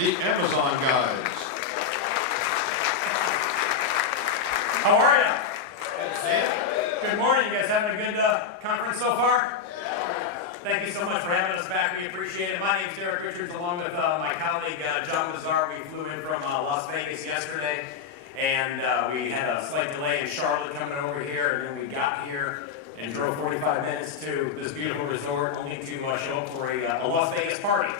the Amazon guys. How are you? Good to see you. Good morning. You guys having a good conference so far? Thank you so much for having us back. We appreciate it. My name is Derek Richards, along with my colleague John Lazar. We flew in from Las Vegas yesterday, and we had a slight delay in Charlotte coming over here, and then we got here and drove 45 minutes to this beautiful resort, only to show up for a Las Vegas party.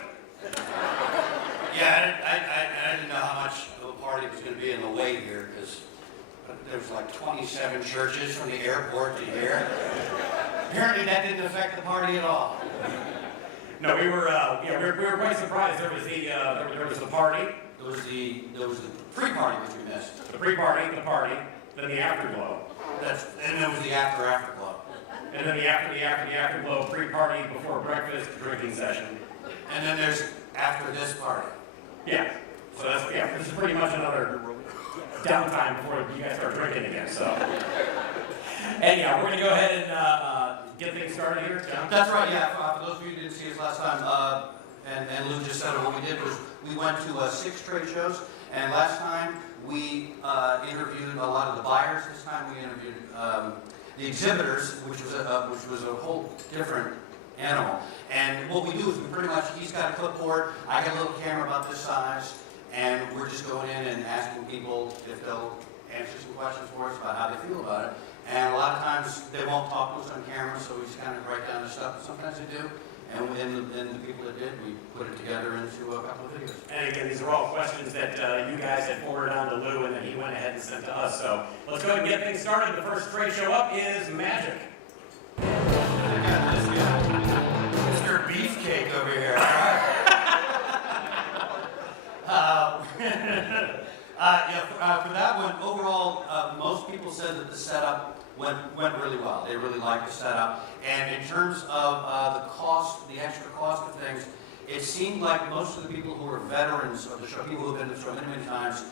Yeah, I didn't know how much of a party was going to be in the wait here, because there's like 27 churches from the airport to here. Apparently that didn't affect the party at all. No, we were quite surprised. There was the party, There was the pre-party which we missed. the pre-party, the party, then the afterglow, And there was the afterglow. and then the afterglow, pre-party, before breakfast, drinking session. And then there's after this party. Yeah. So this is pretty much another downtime before you guys start drinking again. So anyhow, we're gonna go ahead and get things started here, John. That's right, yeah. For those of you who didn't see us last time, and Lou just said it, what we did was we went to 6 trade shows, and last time we interviewed a lot of the buyers. This time we interviewed the exhibitors, which was a whole different animal. And what we do is we pretty much, he's got a clipboard, I got a little camera about this size, and we're just going in and asking people if they'll answer some questions for us about how they feel about it. And a lot of times they won't talk to us on camera, so we just kind of write down the stuff. Sometimes they do. And the people that did, we put it together into a couple of videos. And again, these are all questions that you guys had forwarded on to Lou, and then he went ahead and sent to us. So let's go ahead and get things started. The first trade show up is Magic. Mr. Beefcake over here. For that one, overall, most people said that the setup went really well. They really liked the setup. And in terms of the cost, the extra cost of things, it seemed like most of the people who were veterans of the show, people who have been to the show many, many times,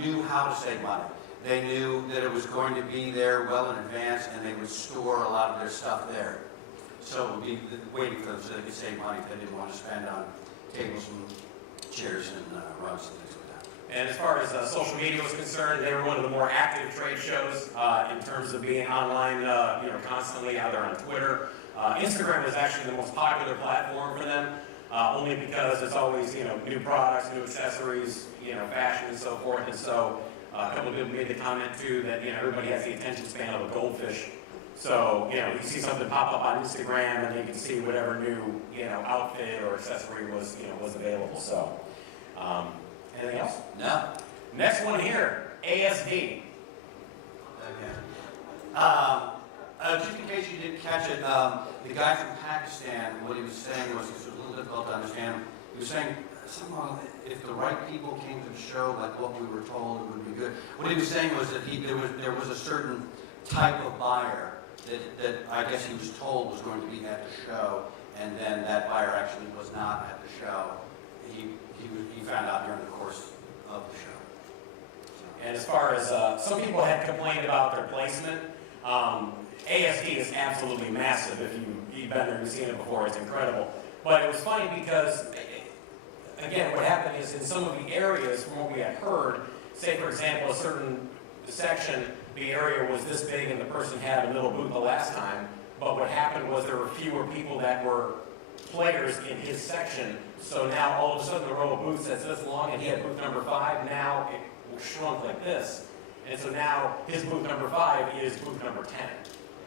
knew how to save money. They knew that it was going to be there well in advance, and they would store a lot of their stuff there. So it would be waiting for them so they could save money if they didn't want to spend on tables and chairs and rugs and things like that. And as far as social media was concerned, they were one of the more active trade shows in terms of being online, constantly, either on Twitter. Instagram was actually the most popular platform for them, only because it's always, new products, new accessories, fashion and so forth. And so a couple of people made the comment too that, everybody has the attention span of a goldfish. So, you see something pop up on Instagram and you can see whatever new, outfit or accessory was available. So, anything else? No. Next one here, ASD. Okay. Just in case you didn't catch it, the guy from Pakistan, what he was saying was, it was a little difficult to understand. He was saying, somehow, if the right people came to the show, like what we were told, it would be good. What he was saying was that there was a certain type of buyer that I guess he was told was going to be at the show, and then that buyer actually was not at the show. He found out during the course of the show. So. And as far as some people had complained about their placement, ASD is absolutely massive. If you've been there and seen it before, it's incredible. But it was funny because, again, what happened is in some of the areas, from what we had heard, say for example, a certain section, the area was this big and the person had a little booth the last time, but what happened was there were fewer people that were players in his section, so now all of a sudden the row of booths that's this long and he had booth number 5, now it shrunk like this. And so now his booth number 5 is booth number 10.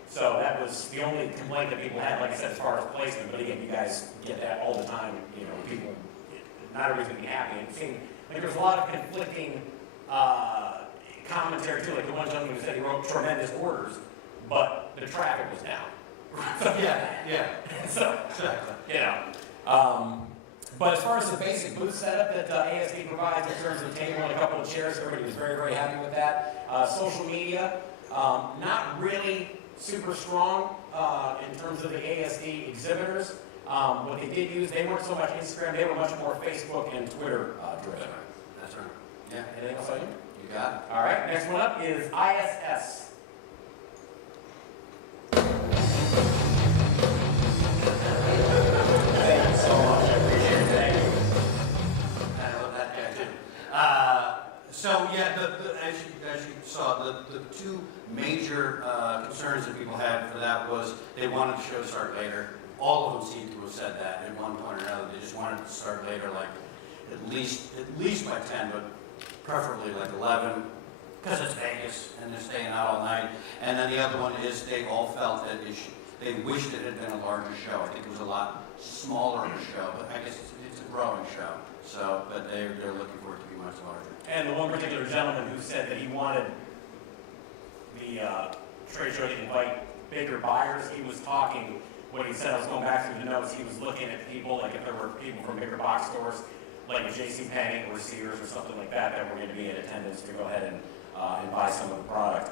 So that was the only complaint that people had, like I said, as far as placement, but again, you guys get that all the time, people, not everybody's gonna be happy. And it seemed like there's a lot of conflicting commentary too, like the one gentleman who said he wrote tremendous orders, but the traffic was down. So, yeah. So, but as far as the basic booth setup that ASD provides in terms of a table and a couple of chairs, everybody was very, very happy with that. Social media, not really super strong in terms of the ASD exhibitors. What they did use, they weren't so much Instagram, they were much more Facebook and Twitter driven. That's right. Yeah. Anything else on you? You got it. All right, next one up is ISS. Thank you so much. I appreciate it. Thank you. saw, the two major concerns that people had for that was they wanted the show to start later. All of them seem to have said that at one point or another. They just wanted it to start later, like at least by 10, but preferably like 11, because it's Vegas and they're staying out all night. And then the other one is they all felt that they wished it had been a larger show. I think it was a lot smaller of a show, but I guess it's a growing show. So, but they're looking for it to be much larger. And the one particular gentleman who said that he wanted the trade show to invite bigger buyers, he was talking, when he said, I was going back through the notes, he was looking at people, like if there were people from bigger box stores, like a JCPenney or Sears or something like that, that were going to be in attendance to go ahead and buy some of the product.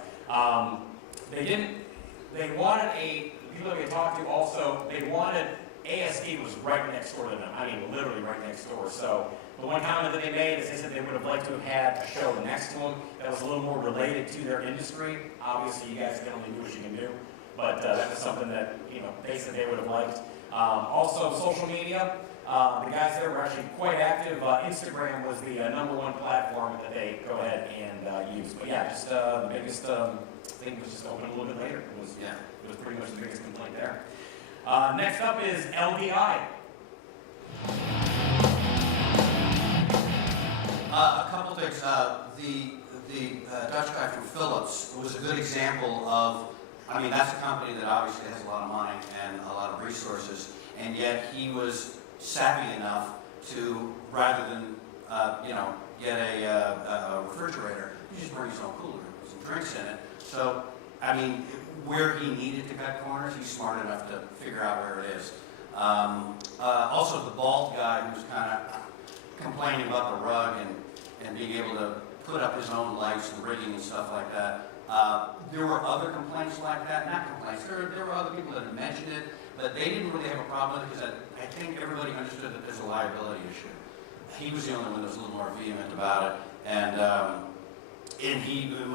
They wanted people that we talked to also, they wanted, ASD was right next door to them. I mean, literally right next door. So the one comment that they made is they said they would have liked to have had a show next to them that was a little more related to their industry. Obviously, you guys can only do what you can do, but that was something that they said they would have liked. Also, social media. The guys there were actually quite active. Instagram was the #1 platform that they go ahead and use. But yeah, just the biggest thing was just open a little bit later. It was pretty much the biggest complaint there. Next up is LDI. A couple things. The Dutch guy from Philips was a good example of, I mean, that's a company that obviously has a lot of money and a lot of resources, and yet he was savvy enough to, rather than, get a refrigerator, he just bring his own cooler with some drinks in it. So, I mean, where he needed to cut corners, he's smart enough to figure out where it is. Also, the bald guy who was kind of complaining about the rug and being able to put up his own lights and rigging and stuff like that. There were other complaints like that, not complaints, there were other people that had mentioned it, but they didn't really have a problem with it because I think everybody understood that there's a liability issue. He was the only one that was a little more vehement about it, and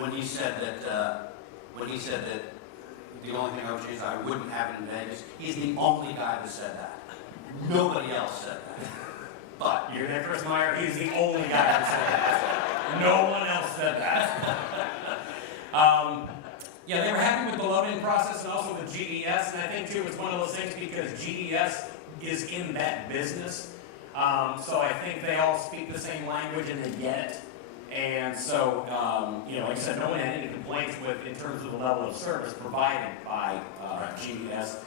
when he said that the only thing I would change is I wouldn't have it in Vegas, he's the only guy that said that. Nobody else said that. But You're there, Chris Meyer. He's the only guy that said that. No one else said that. Yeah, they were happy with the loading process and also with GES, and I think too it's one of those things because GES is in that business, so I think they all speak the same language and they get it. And so, like I said, no one had any complaints with in terms of the level of service provided by GES.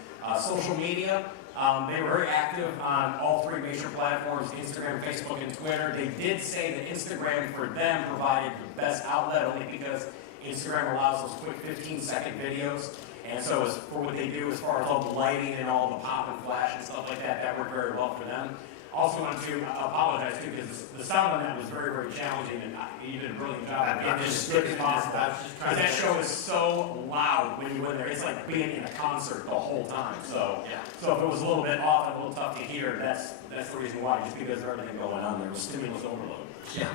Social media, they were very active on all three major platforms, Instagram, Facebook, and Twitter. They did say that Instagram for them provided the best outlet only because Instagram allows those quick 15-second videos. And so as for what they do as far as all the lighting and all the pop and flash and stuff like that, that worked very well for them. Also wanted to apologize too because the sound on that was very, very challenging and you did a brilliant job of getting it as good as possible. Because that show is so loud when you were there. It's like being in a concert the whole time. So, so if it was a little bit off and a little tough to hear, that's the reason why, just because of everything going on there was stimulus overload. yeah.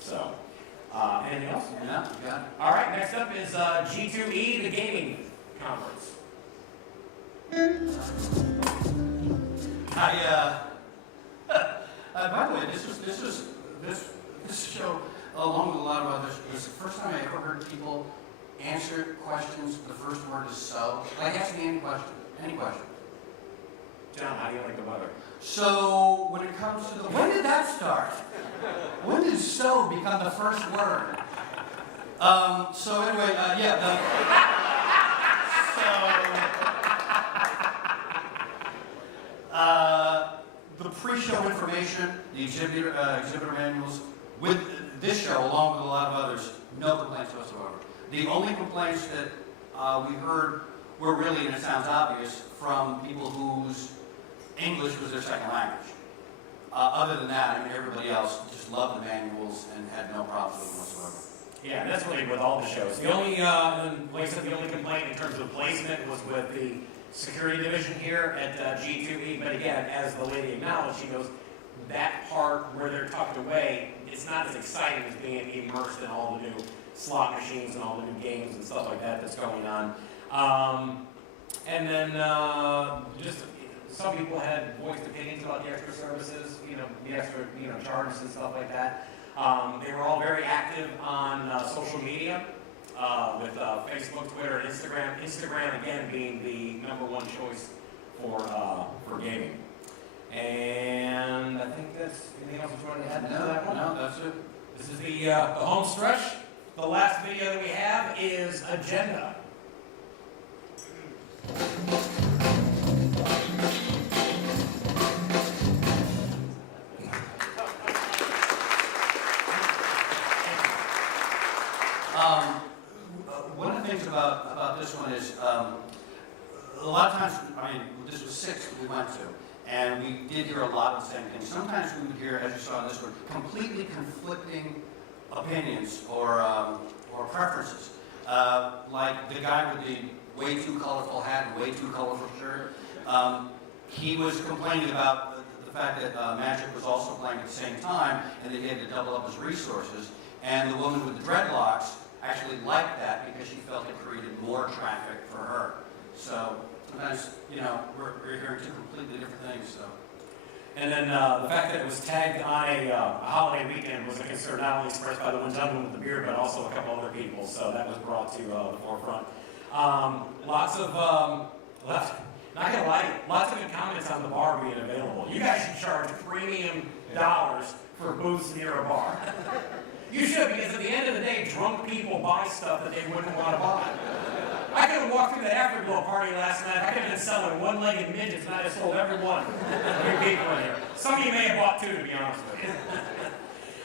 So, anything else? Yeah, you got it. All right, next up is G2E, the gaming conference. By the way, this show, along with a lot of others, was the first time I ever heard people answer questions. The first word is so. Like, ask me any question. Any question. John, how do you like the weather? So, when it comes to when did that start? When did so become the first word? So anyway, the pre-show information, the exhibitor manuals, with this show, along with a lot of others, no complaints whatsoever. The only complaints that we heard were really, and it sounds obvious, from people whose English was their second language. Other than that, I mean, everybody else just loved the manuals and had no problems with them whatsoever. Yeah, that's really with all the shows. The only, like I said, the only complaint in terms of placement was with the security division here at G2E. But again, as the lady acknowledged, she goes, that part where they're tucked away, it's not as exciting as being immersed in all the new slot machines and all the new games and stuff like that that's going on. And then just some people had voiced opinions about the extra services, the extra, charges and stuff like that. They were all very active on social media. with Facebook, Twitter, and Instagram. Instagram, again, being the #1 choice for gaming. And I think that's anything else you wanted to add to that one? No, that's it. This is the home stretch. The last video that we have is agenda. One of the things about this one is a lot of times, I mean, this was 6 that we went to, and we did hear a lot of the same things. Sometimes we would hear, as you saw in this one, completely conflicting opinions or preferences. Like the guy with the way too colorful hat and way too colorful shirt. He was complaining about the fact that Magic was also playing at the same time and that he had to double up his resources. And the woman with the dreadlocks actually liked that because she felt it created more traffic for her. So sometimes, you know, we're hearing two completely different things. So. And then the fact that it was tagged on a holiday weekend was a concern not only expressed by the one gentleman with the beard, but also a couple other people. So that was brought to the forefront. Lots of, not gonna lie, lots of good comments on the bar being available. You guys should charge premium dollars for booths near a bar. You should, because at the end of the day, drunk people buy stuff that they wouldn't want to buy. I could have walked through the afterglow party last night. I could have been selling one-legged midgets, and I'd have sold every one. Three people in here. Some of you may have bought 2, to be honest with you.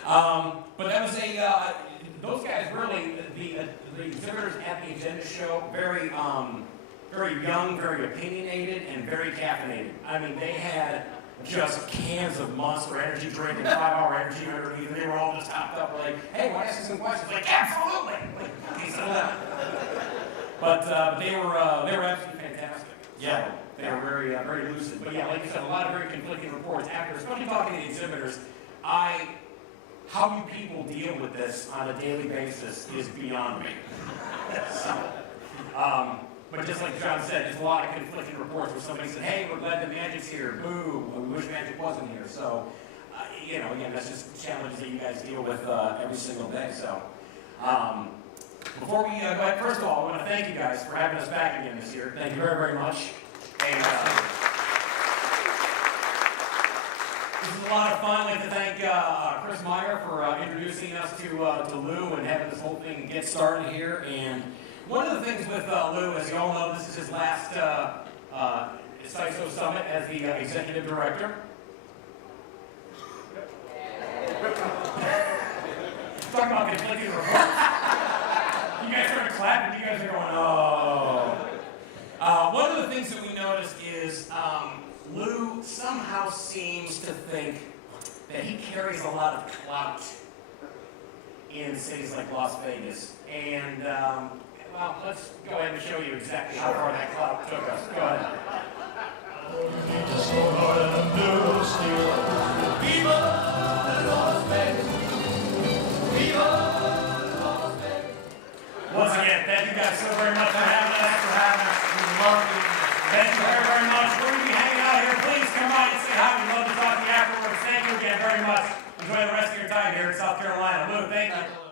But that was those guys really, the exhibitors at the agenda show, very young, very opinionated, and very caffeinated. I mean, they had just cans of Monster Energy drink and 5-hour energy underneath, and they were all just topped up like, hey, want to ask you some questions? Like, absolutely! Like, okay, settle down. But they were absolutely fantastic. Yeah, so they were very lucid. But yeah, like you said, a lot of very conflicting reports after, especially talking to the exhibitors. How you people deal with this on a daily basis is beyond me. So, but just like John said, there's a lot of conflicting reports where somebody said, hey, we're glad that Magic's here. Boo, we wish Magic wasn't here. So, you know, again, that's just challenges that you guys deal with every single day. So, before we go ahead, first of all, I want to thank you guys for having us back again this year. Thank you very, very much. And this is a lot of fun. I'd like to thank Chris Meyer for introducing us to Lou and having this whole thing get started here. And one of the things with Lou, as you all know, this is his last CISO Summit as the executive director. Talking about conflicting reports. You guys started clapping, you guys are going, oh. One of the things that we noticed is Lou somehow seems to think that he carries a lot of clout in cities like Las Vegas. And, well, let's go ahead and show you exactly how far that clout took us. Go ahead. Once again, thank you guys so very much for having us. We love you. Thank you very, very much. We're going to be hanging out here. Please come by and say hi. We'd love to talk to you afterwards. Thank you again very much. Enjoy the rest of your time here in South Carolina. Lou, thank you.